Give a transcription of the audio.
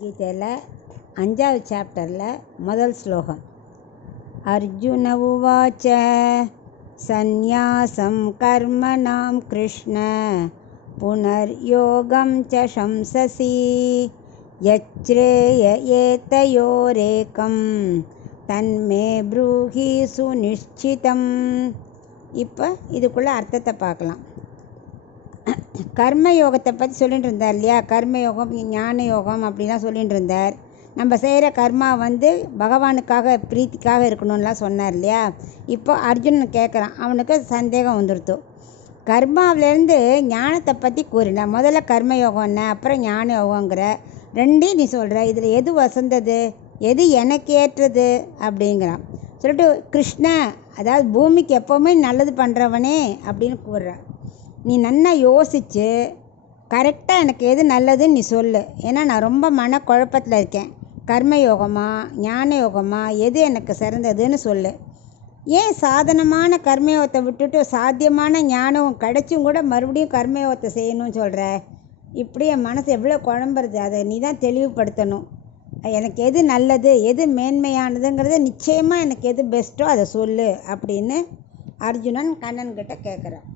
கீதையில் 5வது சாப்டரில் முதல் ஸ்லோகம். அர்ஜுன உவாச்ச சந்நியாசம் கர்மணாம் கிருஷ்ண புனர்யோகம் ச சம்சசி யச்ரேய ஏதயோரேகம் தன்மே ப்ரூஹி சுநிஷ்சிதம். இப்போ இதுக்குள்ளே அர்த்தத்தை பார்க்கலாம். கர்மயோகத்தை பற்றி சொல்லிட்டு இருந்தார் இல்லையா? கர்மயோகம், ஞான யோகம் அப்படிலாம் சொல்லிட்டு இருந்தார். நம்ம செய்கிற கர்மா பகவானுக்காக பிரீத்திக்காக இருக்கணும்லாம் சொன்னார் இல்லையா? இப்போ அர்ஜுனன் கேட்குறான், அவனுக்கு சந்தேகம் வந்துடுத்து. கர்மாவிலேருந்து ஞானத்தை பற்றி கூறினேன். முதல்ல கர்மயோகம் என்ன, அப்புறம் ஞான யோகங்கிற ரெண்டையும் நீ சொல்கிற, இதில் எது வசந்தது, எது எனக்கு ஏற்றது அப்படிங்கிறான். சொல்லிட்டு கிருஷ்ண, அதாவது பூமிக்கு எப்போவுமே நல்லது பண்ணுறவனே அப்படின்னு கூறுற. நீ நல்லா யோசித்து கரெக்டாக எனக்கு எது நல்லதுன்னு நீ சொல்லு. ஏன்னா நான் ரொம்ப மனக்குழப்பத்தில் இருக்கேன். கர்மயோகமா ஞான யோகமா, எது எனக்கு சிறந்ததுன்னு சொல்லு. ஏன் சாதனமான கர்மயோகத்தை விட்டுட்டு சாத்தியமான ஞானம் கிடைச்சும் கூட மறுபடியும் கர்மயோகத்தை செய்யணும்னு சொல்கிற? இப்படி என் மனசு எவ்வளோ குழம்புறது, அதை நீ தான் தெளிவுபடுத்தணும். எனக்கு எது நல்லது, எது மேன்மையானதுங்கிறத நிச்சயமாக எனக்கு எது பெஸ்ட்டோ அதை சொல்லு அப்படின்னு அர்ஜுனன் கண்ணன்கிட்ட கேட்குறான்.